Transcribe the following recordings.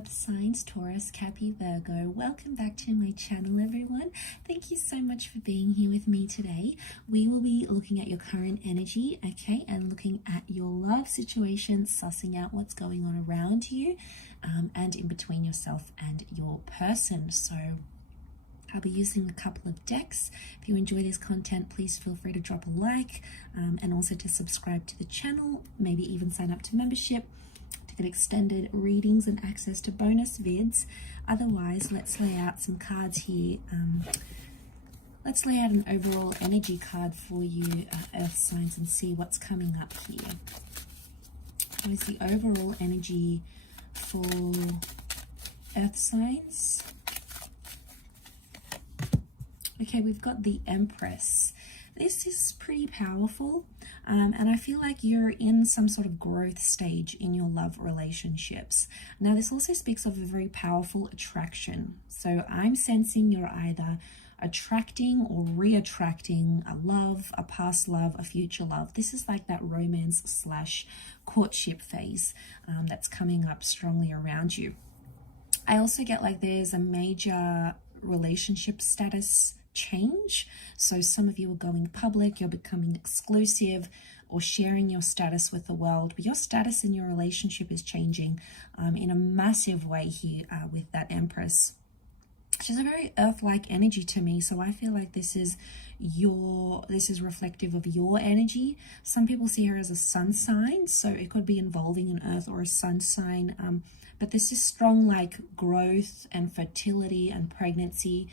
Earth signs, Taurus, Cappy, Virgo. Welcome back to my channel, everyone. Thank you so much for being here with me today. We will be looking at your current energy, okay, and looking at your love situation, sussing out what's going on around you and in between yourself and your person. So I'll be using a couple of decks. If you enjoy this content, please feel free to drop a like and also to subscribe to the channel, maybe even sign up to membership to get extended readings and access to bonus vids. Otherwise, let's lay out some cards here. Let's lay out an overall energy card for you, Earth signs, and see what's coming up here. What is the overall energy for Earth signs? Okay, we've got the Empress. This is pretty powerful, and I feel like you're in some sort of growth stage in your love relationships. Now, this also speaks of a very powerful attraction. So I'm sensing you're either attracting or re-attracting a love, a past love, a future love. This is like that romance slash courtship phase that's coming up strongly around you. I also get like there's a major relationship status change. So some of you are going public, you're becoming exclusive or sharing your status with the world, but your status in your relationship is changing in a massive way here with that Empress. She's a very earth-like energy to me, so I feel like this is reflective of your energy. Some people see her as a sun sign, so it could be involving an earth or a sun sign, but this is strong like growth and fertility and pregnancy.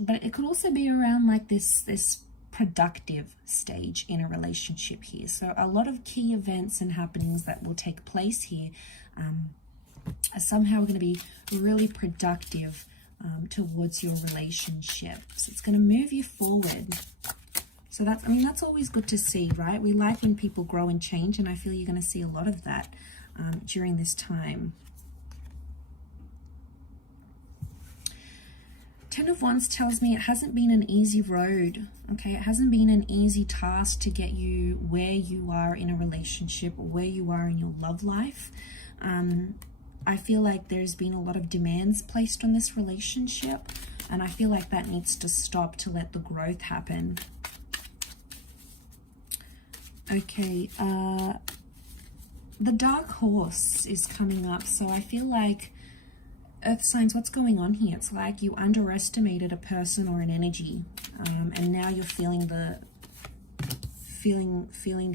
But it could also be around like this productive stage in a relationship here. So a lot of key events and happenings that will take place here are somehow going to be really productive towards your relationship. So it's going to move you forward. So that's, I mean, that's always good to see, right? We like when people grow and change, and I feel you're going to see a lot of that during this time. Ten of Wands tells me it hasn't been an easy road, okay? It hasn't been an easy task to get you where you are in a relationship or where you are in your love life. I feel like there's been a lot of demands placed on this relationship, and I feel like that needs to stop to let the growth happen. Okay, the Dark Horse is coming up, so I feel like Earth signs, what's going on here? It's like you underestimated a person or an energy, and now you're feeling the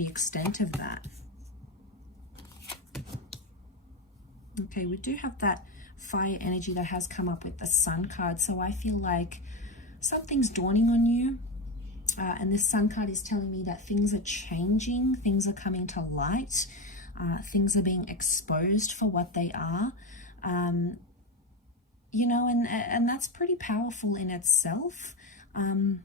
extent of that. Okay, we do have that fire energy that has come up with the Sun card, so I feel like something's dawning on you, and this Sun card is telling me that things are changing, things are coming to light, things are being exposed for what they are. You know, and that's pretty powerful in itself. I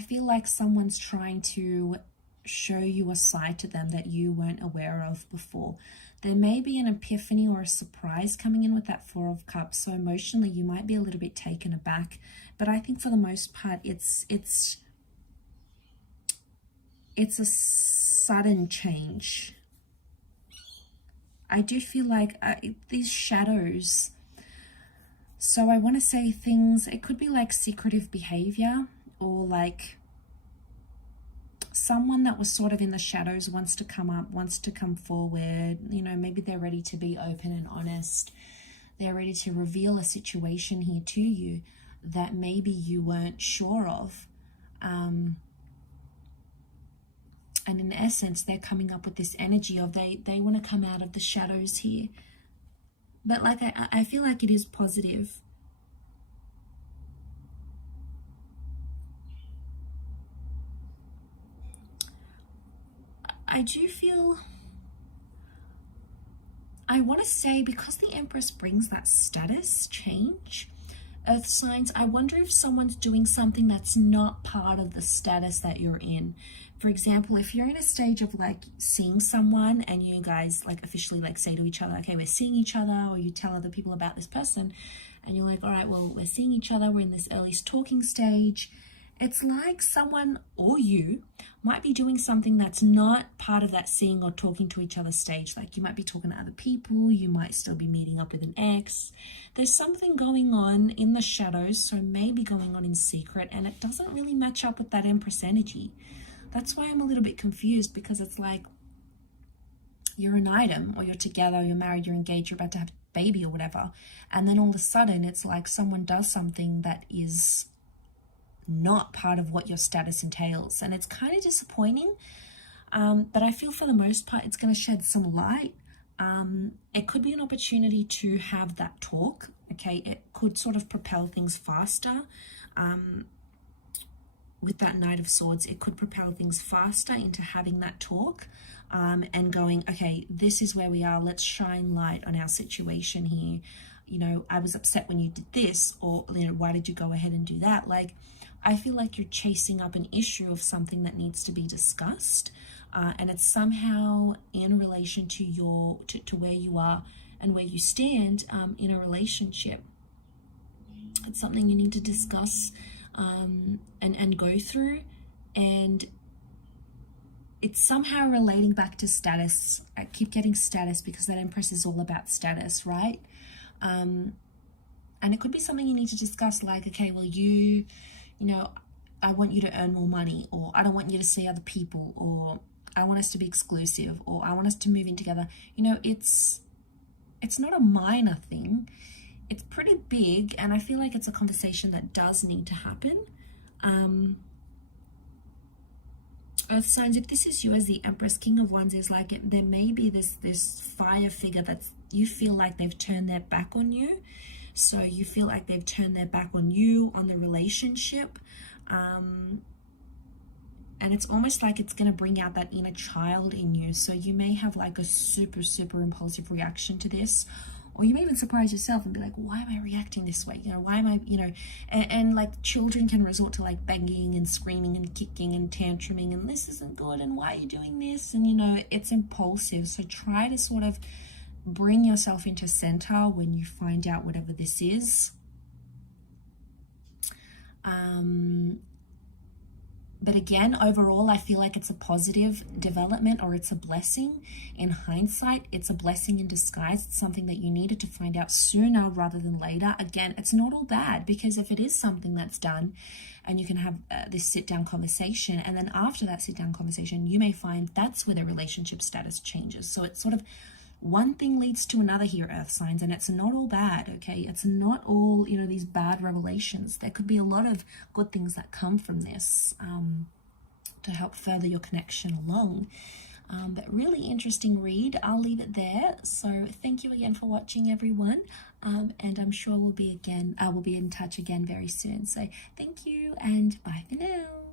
feel like someone's trying to show you a side to them that you weren't aware of before. There may be an epiphany or a surprise coming in with that Four of Cups, so emotionally you might be a little bit taken aback, but I think for the most part it's a sudden change. I do feel like these shadows, so I want to say things, it could be like secretive behavior, or like someone that was sort of in the shadows wants to come up, wants to come forward, you know, maybe they're ready to be open and honest. They're ready to reveal a situation here to you that maybe you weren't sure of. And in essence, they're coming up with this energy of they want to come out of the shadows here. But like I feel like it is positive. I do feel, I want to say, because the Empress brings that status change, Earth signs, I wonder if someone's doing something that's not part of the status that you're in. For example, if you're in a stage of like seeing someone and you guys like officially like say to each other, okay, we're seeing each other, or you tell other people about this person and you're like, all right, well, we're seeing each other, we're in this early talking stage, it's like someone or you might be doing something that's not part of that seeing or talking to each other stage. Like you might be talking to other people, you might still be meeting up with an ex. There's something going on in the shadows, so maybe going on in secret, and it doesn't really match up with that Empress energy. That's why I'm a little bit confused, because it's like you're an item, or you're together, you're married, you're engaged, you're about to have a baby or whatever, and then all of a sudden it's like someone does something that is not part of what your status entails, and it's kind of disappointing, but I feel for the most part it's going to shed some light. It could be an opportunity to have that talk. Okay, it could sort of propel things faster. With that Knight of Swords, it could propel things faster into having that talk, and going, okay, this is where we are, let's shine light on our situation here. You know, I was upset when you did this, or, you know, why did you go ahead and do that? Like, I feel like you're chasing up an issue of something that needs to be discussed, and it's somehow in relation to your to where you are and where you stand in a relationship. It's something you need to discuss and go through, and it's somehow relating back to status. I keep getting status because that Empress is all about status, right? And it could be something you need to discuss, like, okay, well, you know, I want you to earn more money, or I don't want you to see other people, or I want us to be exclusive, or I want us to move in together. You know, it's not a minor thing. It's pretty big, and I feel like it's a conversation that does need to happen. Earth signs, if this is you as the Empress, King of Wands is like, there may be this fire figure that's, you feel like they've turned their back on you. So you feel like they've turned their back on you, on the relationship. And it's almost like it's going to bring out that inner child in you. So you may have like a super, super impulsive reaction to this. Or you may even surprise yourself and be like, why am I reacting this way? You know, why am I, you know, and like children can resort to like banging and screaming and kicking and tantruming, and this isn't good, and why are you doing this? And, you know, it's impulsive. So try to sort of bring yourself into center when you find out whatever this is. But again, overall, I feel like it's a positive development, or it's a blessing. In hindsight, it's a blessing in disguise. It's something that you needed to find out sooner rather than later. Again, it's not all bad, because if it is something that's done and you can have this sit-down conversation, and then after that sit-down conversation, you may find that's where the relationship status changes. So it's sort of one thing leads to another here, Earth signs, and it's not all bad, okay? It's not all, you know, these bad revelations. There could be a lot of good things that come from this to help further your connection along. But really interesting read. I'll leave it there. So thank you again for watching, everyone. And I'm sure we'll be in touch again very soon. So thank you, and bye for now.